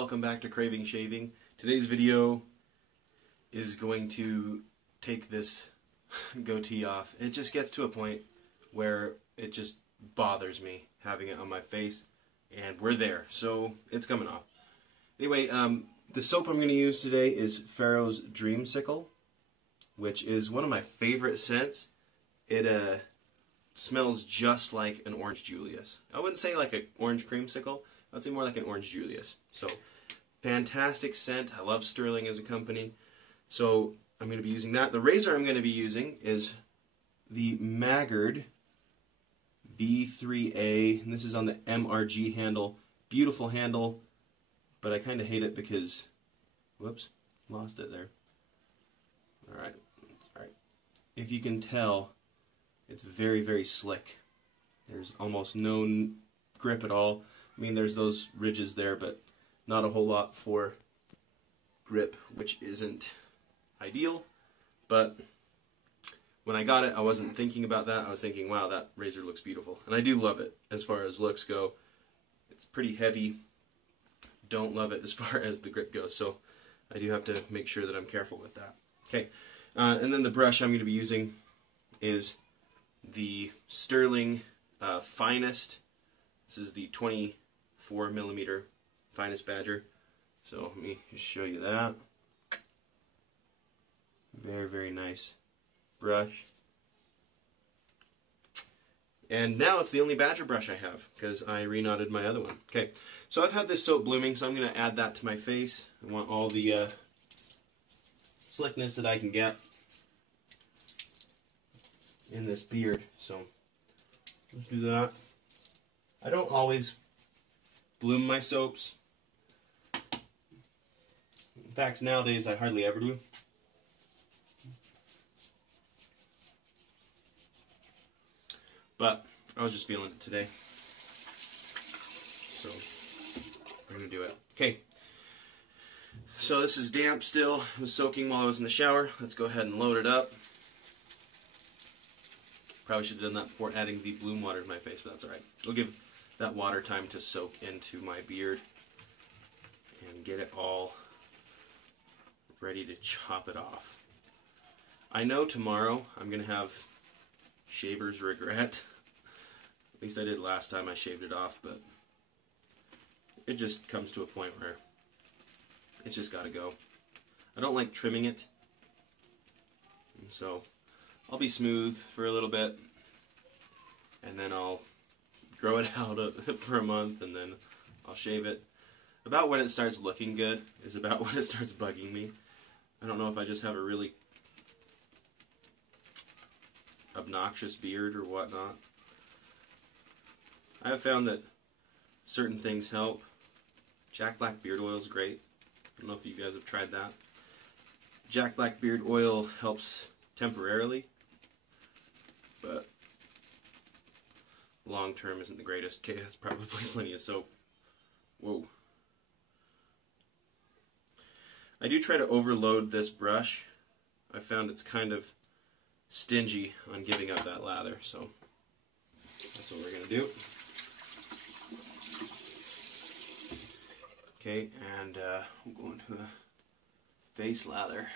welcome back to Craving Shaving. Today's video is going to take this goatee off. It just gets to a point where it just bothers me having it on my face, and we're there, so it's coming off. Anyway, the soap I'm going to use today is Pharaoh's Dreamsicle, which is one of my favorite scents. It smells just like an orange Julius. I wouldn't say like an orange creamsicle. I would say more like an orange Julius. So, fantastic scent. I love Stirling as a company. So, I'm going to be using that. The razor I'm going to be using is the Maggard V3A, and this is on the MRG handle. Beautiful handle, but I kind of hate it because, whoops, lost it there. Alright, sorry. If you can tell, it's very, very slick. There's almost no grip at all. I mean, there's those ridges there, but not a whole lot for grip, which isn't ideal. But when I got it, I wasn't thinking about that. I was thinking, wow, that razor looks beautiful. And I do love it as far as looks go. It's pretty heavy. Don't love it as far as the grip goes. So I do have to make sure that I'm careful with that. Okay, and then the brush I'm going to be using is the Stirling Finest. This is the 24mm Finest Badger. So let me just show you that. Very, very nice brush. And now it's the only Badger brush I have because I reknotted my other one. Okay, so I've had this soap blooming, so I'm going to add that to my face. I want all the slickness that I can get in this beard, so let's do that. I don't always bloom my soaps. In fact, nowadays I hardly ever do. But I was just feeling it today, so I'm going to do it. Okay, so this is damp still. It was soaking while I was in the shower. Let's go ahead and load it up. Probably should have done that before adding the bloom water to my face, but that's alright. It'll give that water time to soak into my beard and get it all ready to chop it off. I know tomorrow I'm going to have shaver's regret. At least I did last time I shaved it off, but it just comes to a point where it's just got to go. I don't like trimming it, and so I'll be smooth for a little bit, and then I'll grow it out for a month, and then I'll shave it. About when it starts looking good is about when it starts bugging me. I don't know if I just have a really obnoxious beard or whatnot. I have found that certain things help. Jack Black beard oil is great. I don't know if you guys have tried that. Jack Black beard oil helps temporarily, but long term isn't the greatest. Okay, that's probably plenty of soap. Whoa. I do try to overload this brush. I found it's kind of stingy on giving up that lather, so that's what we're going to do. Okay, and we'll go into the face lather.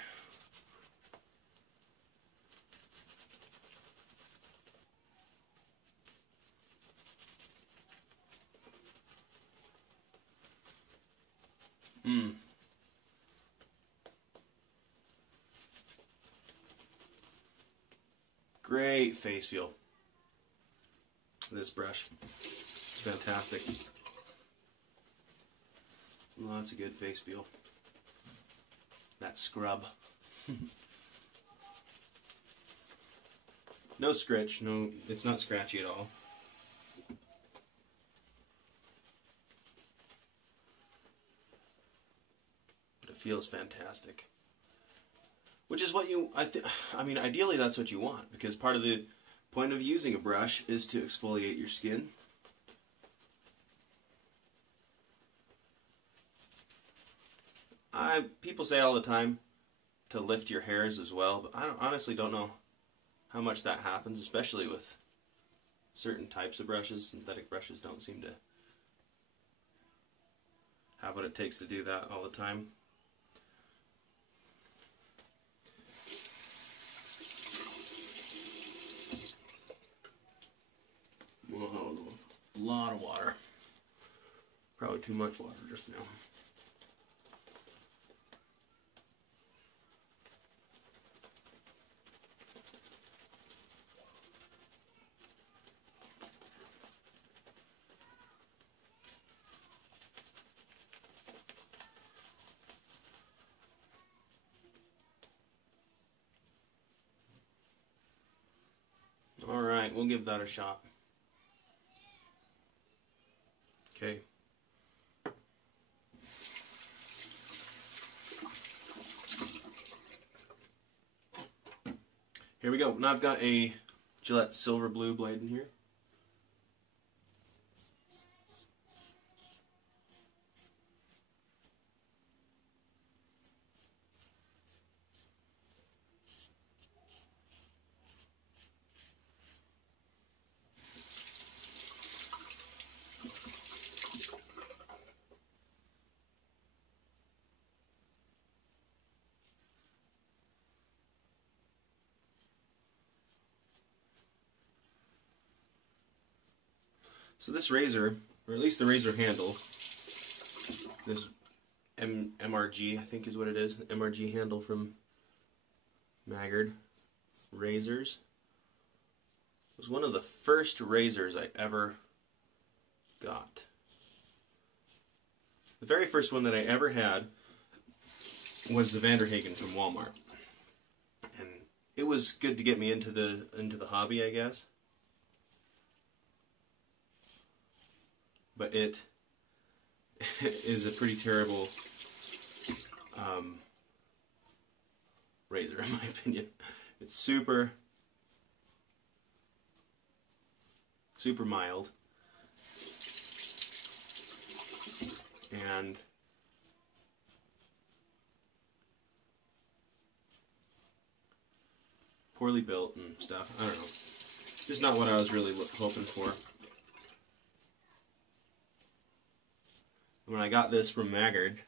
Great face feel. This brush. It's fantastic. Lots of good face feel. That scrub. No scratch, no, it's not scratchy at all. But it feels fantastic. Which is what you, I mean, ideally that's what you want, because part of the point of using a brush is to exfoliate your skin. People say all the time to lift your hairs as well, but I honestly don't know how much that happens, especially with certain types of brushes. Synthetic brushes don't seem to have what it takes to do that all the time. Whoa, a lot of water. Probably too much water just now. Alright, we'll give that a shot. Okay. Here we go. Now I've got a Gillette silver blue blade in here. So this razor, or at least the razor handle, this MRG, I think is what it is, MRG handle from Maggard razors, was one of the first razors I ever got. The very first one that I ever had was the Vanderhagen from Walmart, and it was good to get me into the hobby, I guess. But it is a pretty terrible razor, in my opinion. It's super mild, and poorly built and stuff. I don't know. Just not what I was really hoping for. When I got this from Maggard,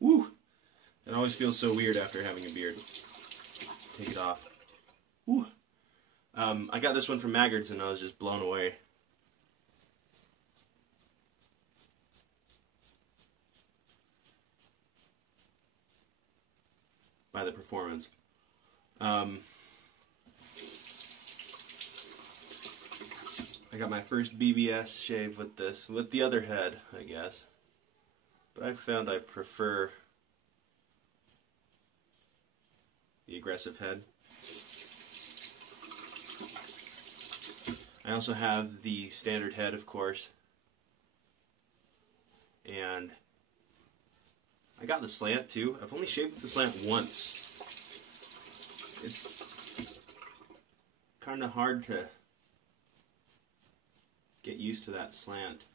woo! It always feels so weird after having a beard. Take it off. Woo! I got this one from Maggard's and I was just blown away. By the performance. I got my first BBS shave with this, with the other head, I guess. But I found I prefer the aggressive head. I also have the standard head, of course. And I got the slant too. I've only shaved with the slant once. It's kind of hard to get used to that slant.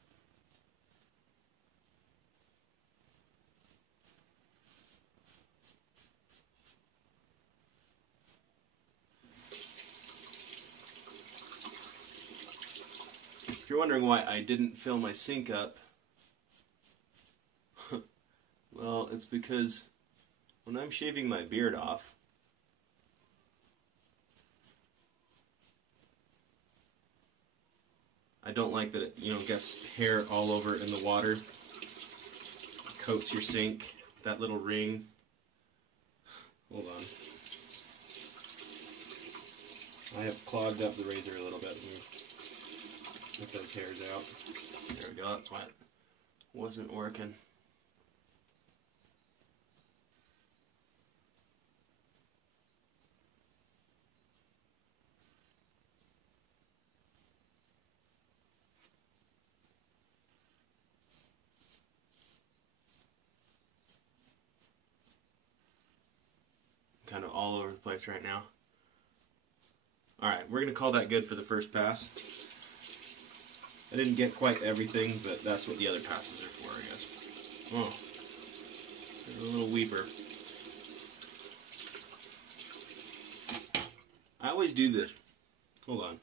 If you're wondering why I didn't fill my sink up, well, it's because when I'm shaving my beard off, I don't like that it, gets hair all over in the water. It coats your sink, that little ring. Hold on. I have clogged up the razor a little bit. Let those hairs out. There we go, that's why it wasn't working. Kind of all over the place right now. Alright, we're going to call that good for the first pass. I didn't get quite everything, but that's what the other passes are for, I guess. Oh, there's a little weeper. I always do this. Hold on.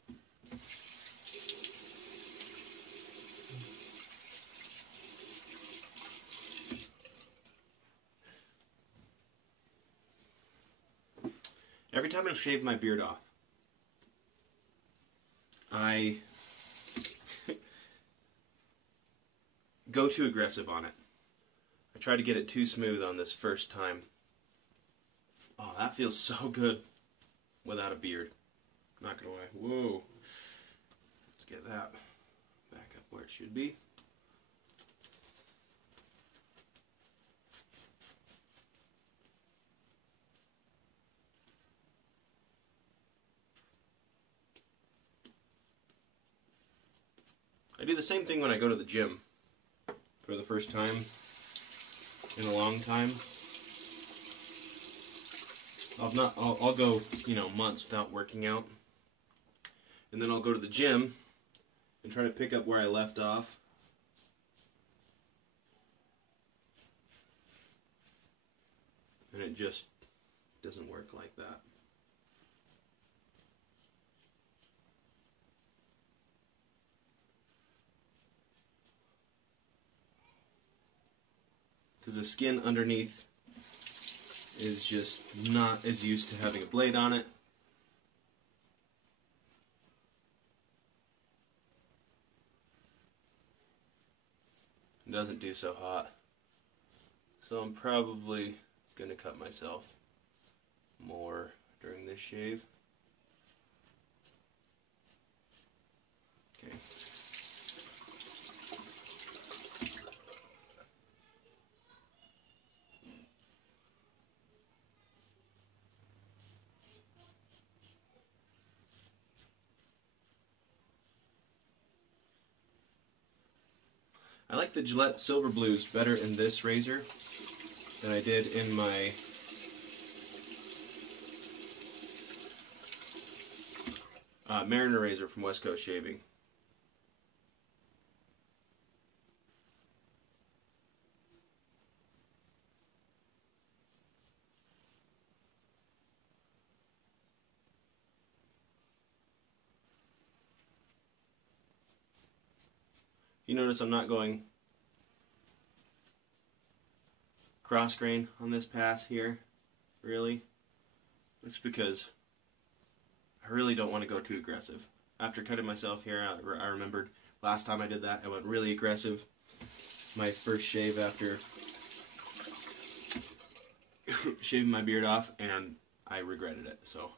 Every time I shave my beard off, I go too aggressive on it. I try to get it too smooth on this first time. Oh, that feels so good without a beard. Not gonna lie. Whoa. Let's get that back up where it should be. I do the same thing when I go to the gym for the first time in a long time. I'll go, months without working out. And then I'll go to the gym and try to pick up where I left off. And it just doesn't work like that. Because the skin underneath is just not as used to having a blade on it. It doesn't do so hot. So I'm probably going to cut myself more during this shave. Okay. I like the Gillette Silver Blues better in this razor than I did in my Mariner razor from West Coast Shaving. You notice I'm not going cross grain on this pass here, really. That's because I really don't want to go too aggressive. After cutting myself here, I remembered last time I did that, I went really aggressive. My first shave after shaving my beard off, and I regretted it. So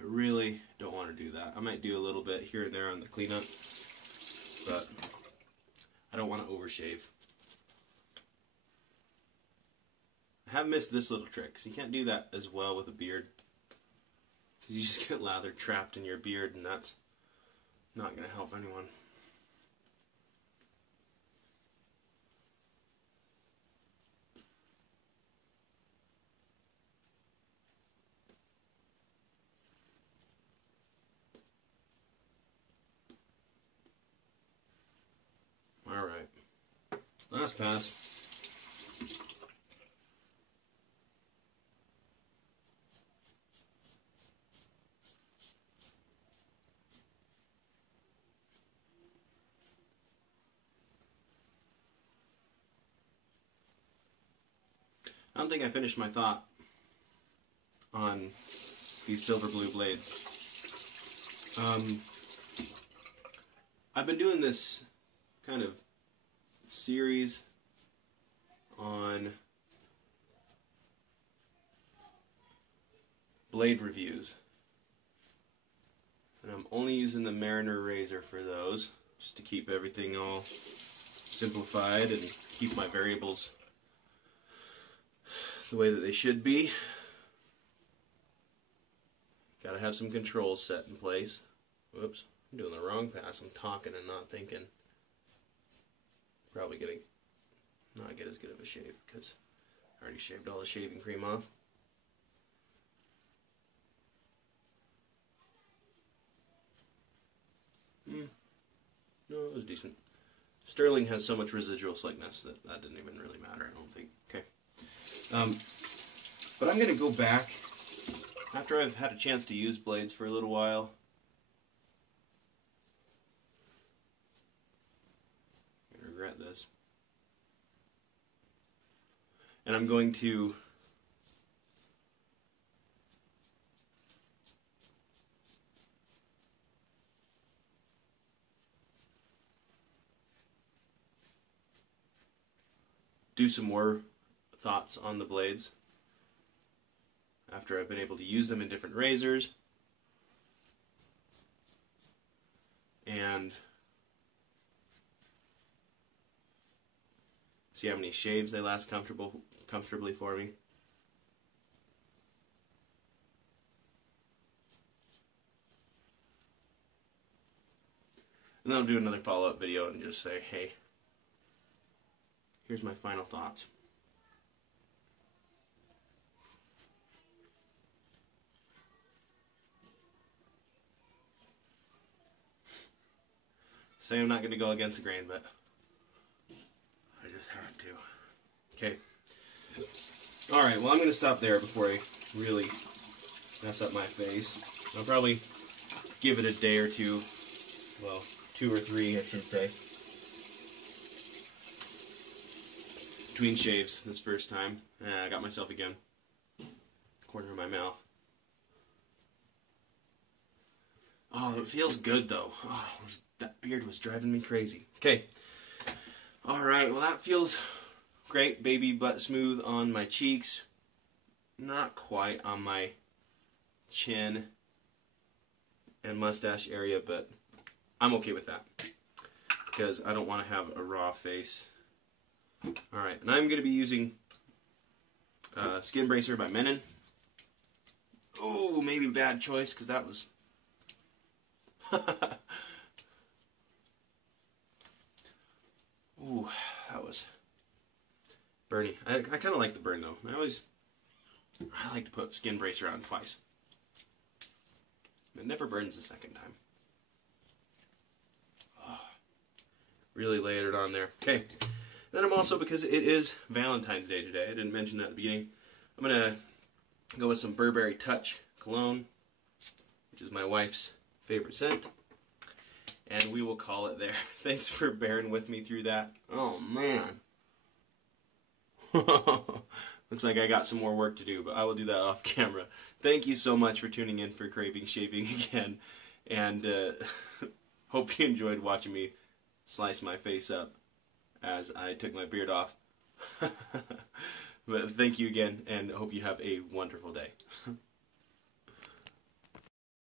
I really don't want to do that. I might do a little bit here and there on the cleanup, but I don't want to overshave. I have missed this little trick, because you can't do that as well with a beard. You just get lather trapped in your beard, and that's not going to help anyone. Alright, last pass. I don't think I finished my thought on these silver blue blades. I've been doing this kind of series on blade reviews, and I'm only using the Mariner razor for those, just to keep everything all simplified and keep my variables the way that they should be. Gotta have some controls set in place. Whoops, I'm doing the wrong pass. I'm talking and not thinking. Probably gonna not get as good of a shave because I already shaved all the shaving cream off. No, it was decent. Stirling has so much residual slickness that that didn't even really matter, I don't think. Okay. But I'm going to go back, after I've had a chance to use blades for a little while, regret this. And I'm going to do some more thoughts on the blades after I've been able to use them in different razors and see how many shaves they last comfortably for me. And then I'll do another follow-up video and just say, hey, here's my final thoughts. Say I'm not going to go against the grain, but I just have to. Okay. Alright, well I'm going to stop there before I really mess up my face. I'll probably give it a day or two. Well, 2 or 3 I should say. Between shaves this first time. I got myself again. Corner of my mouth. Oh, it feels good though. Oh, that beard was driving me crazy. Okay. Alright, well that feels great. Baby butt smooth on my cheeks. Not quite on my chin and mustache area, but I'm okay with that. Because I don't want to have a raw face. Alright, and I'm going to be using Skin Bracer by Menon. Ooh, maybe bad choice, because that was... Ooh, that was burny. I kind of like the burn though. I like to put Skin Bracer on twice. It never burns the second time. Oh, really layered it on there. Okay. Then I'm also, because it is Valentine's Day today, I didn't mention that at the beginning, I'm going to go with some Burberry Touch cologne, which is my wife's favorite scent. And we will call it there. Thanks for bearing with me through that. Oh, man. Looks like I got some more work to do, but I will do that off camera. Thank you so much for tuning in for Craving Shaving again. And hope you enjoyed watching me slice my face up as I took my beard off. But thank you again, and hope you have a wonderful day.